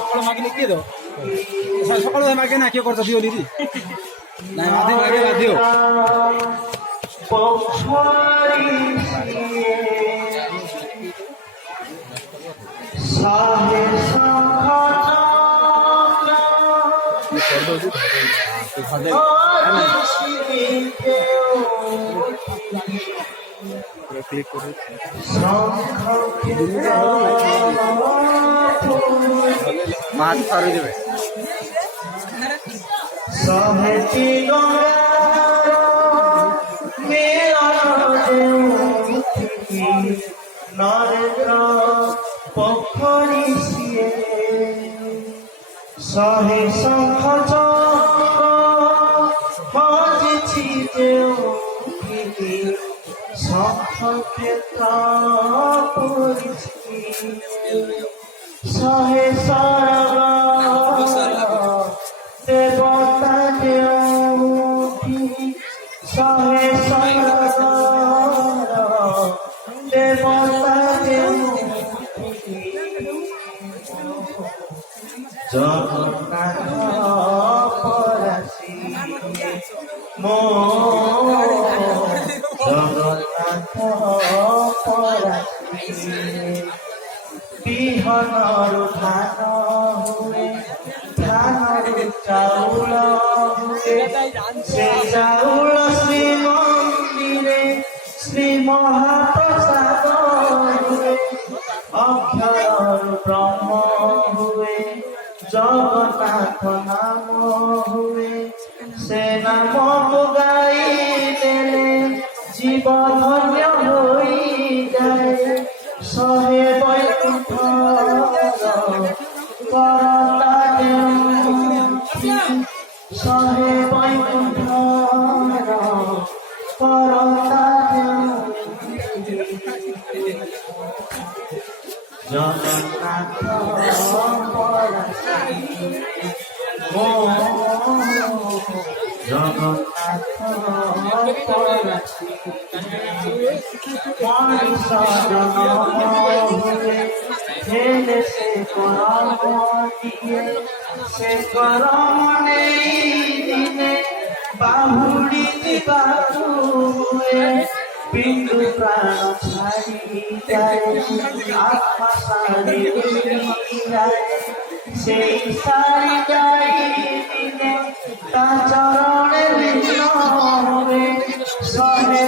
ସକାଳୁ ମାଗିଲେ କିଏ ଦବ? ସକାଳୁ ମାଗେ ନା କିଏ କରୁଛ ଦିଅ ଦିଦି ନାଇଁ ମାଧି ମାଗେ ବାଧ୍ୟ মাছ সারি দেবে পক্ষরী শহে শঙ্খ বাজেছি দেউঠিনি শঙ্খ ক্ষেত্র পড়েছি শহে দেবতা দেউঠিনি শহে দেবতা দেউঠিনি জগন্নাথ পরাশি জগন্নাথ পরাশি বিহনরু ধান হুয়ে ধানরু চাউল হুয়ে সে চাউল শ্রী মন্দিরে শ্রী মহাপ্রসাদ হুয়ে অক্ষর ব্রহ্ম হুয়ে জগন্নাথ নাম হুয়ে সে নাম গাই দেলে জীব ধন্য হই যায় শহে বৈকুণ্ঠ করতা শহে বৈকুণ্ঠ করতা জগন্নাথ পরাশি জগন্নাথ পরাশি মনুষ্য জন্ম হুয়ে ছেলে সে করম দিয়ে সে করম নেই দিনে বাহুড়ি দিবারু হুয়ে বিন্দু প্রাণ ছাড়ি যায় আত্মা সারি যায় সেই সারি যাই দিনে তা চরণে লীন হবে সহে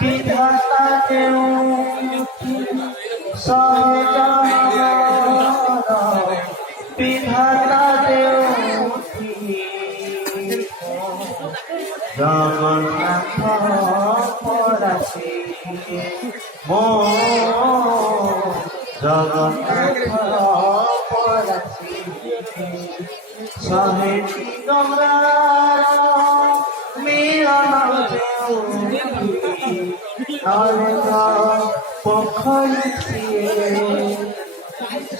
বিধাতা দেউ সহে বিধাতা দেউ জগন্নাথ পরাশি জগন্নাথ পরাশি শহে গঙ্গার মিলন পোখরী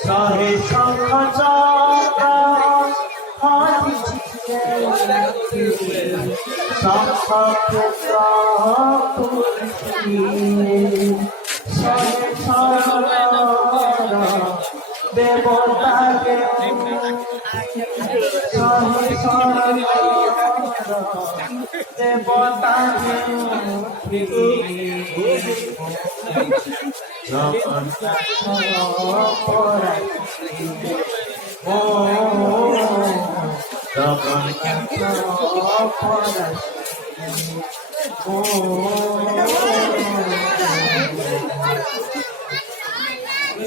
শহে শঙ্খ চক্র শঙ্খ ক্ষেত্র দেবতা দেবতা জগন্নাথ পরাশি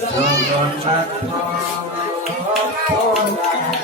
জগন্নাথ পরাশি